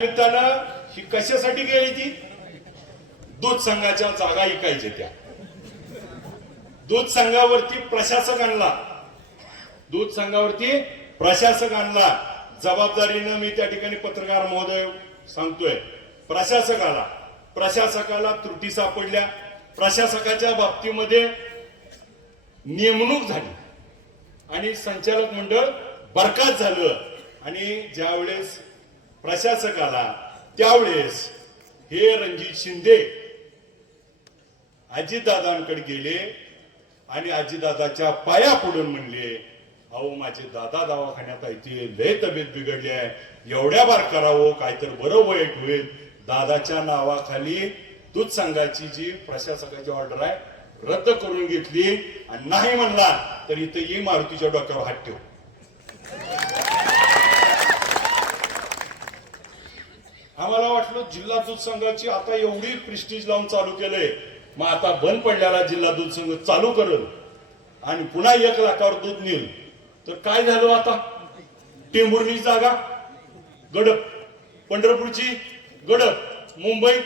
निमित्तानं ही कशासाठी गेली ती दूध संघाच्या जागा ऐकायच्या त्या दूध संघावरती प्रशासक आणला जबाबदारीनं मी त्या ठिकाणी पत्रकार महोदय सांगतोय प्रशासकाला त्रुटी सापडल्या प्रशासकाच्या बाबतीमध्ये नेमणूक झाली आणि संचालक मंडळ बरखास्त झालं आणि ज्यावेळेस प्रशासक आला त्यावेळेस हे रणजित शिंदे अजितदादांकडे गेले आणि अजितदादाच्या पाया पडून म्हणले अहो माझे दादा दवाखान्यात आहे लय तब्येत बिघडली आहे एवढ्या बार करावं काय तर बरं वाईट होईल दादाच्या नावाखाली दूध संघाची जी प्रशासकाची ऑर्डर आहे रद्द करून घेतली आणि नाही म्हणला तर इथे ये मारुतीच्या डोक्यावर हात ठेव. आम्हाला वाटलं जिल्हा दूध संघाची आता एवढी प्रेस्टीज लावून चालू केलंय मग आता बंद पडलेला जिल्हा दूध संघ चालू करेल आणि पुन्हा 1 लाखावर दूध नेल तर काय झालं आता टेंभुर्णी जागा गडप पंढरपूरची गडप मुंबईत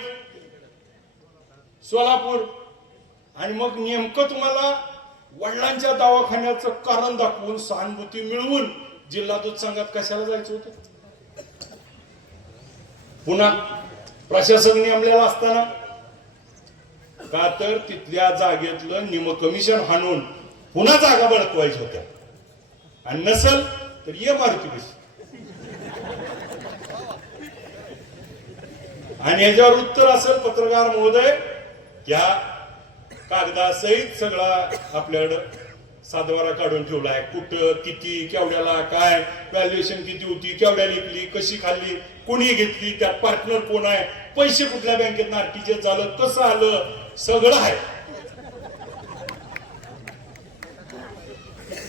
सोलापूर आणि मग नेमकं तुम्हाला वडिलांच्या दवाखान्याचं कारण दाखवून सहानुभूती मिळवून जिल्हा दूध संघात कशाला जायचं होतं. पुन्हा प्रशासक नेमलेला असताना का तर तिथल्या जागेतलं निम कमिशन हाणून पुन्हा जागा बळकवायच्या होत्या आणि नसल तर ये मारुती बस आणि याच्यावर उत्तर असेल पत्रकार महोदय त्या कागदासहित सगळा आपल्याकडं सातबारा काढून ठेवलाय कुठं किती केवढ्याला काय व्हॅल्युएशन किती होती केवढ्या लिखली कशी खाल्ली कोणी घेतली त्यात पार्टनर कोण आहे पैसे कुठल्या बँकेत आरटीजीएस झालं कसं आलं सगळं आहे.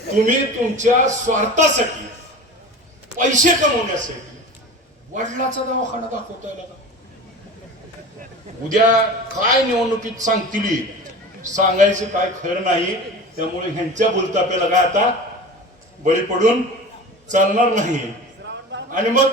तुम्ही तुमच्या स्वार्थासाठी पैसे कमवण्यासाठी वडिलाचा दवाखाना दाखवताय का उद्या काय निवडणुकीत सांगतील सांगायचं काय खरं नाही. त्यामुळे ह्यांच्या बोलतापेला काय आता बळी पडून चालणार नाही आणि मग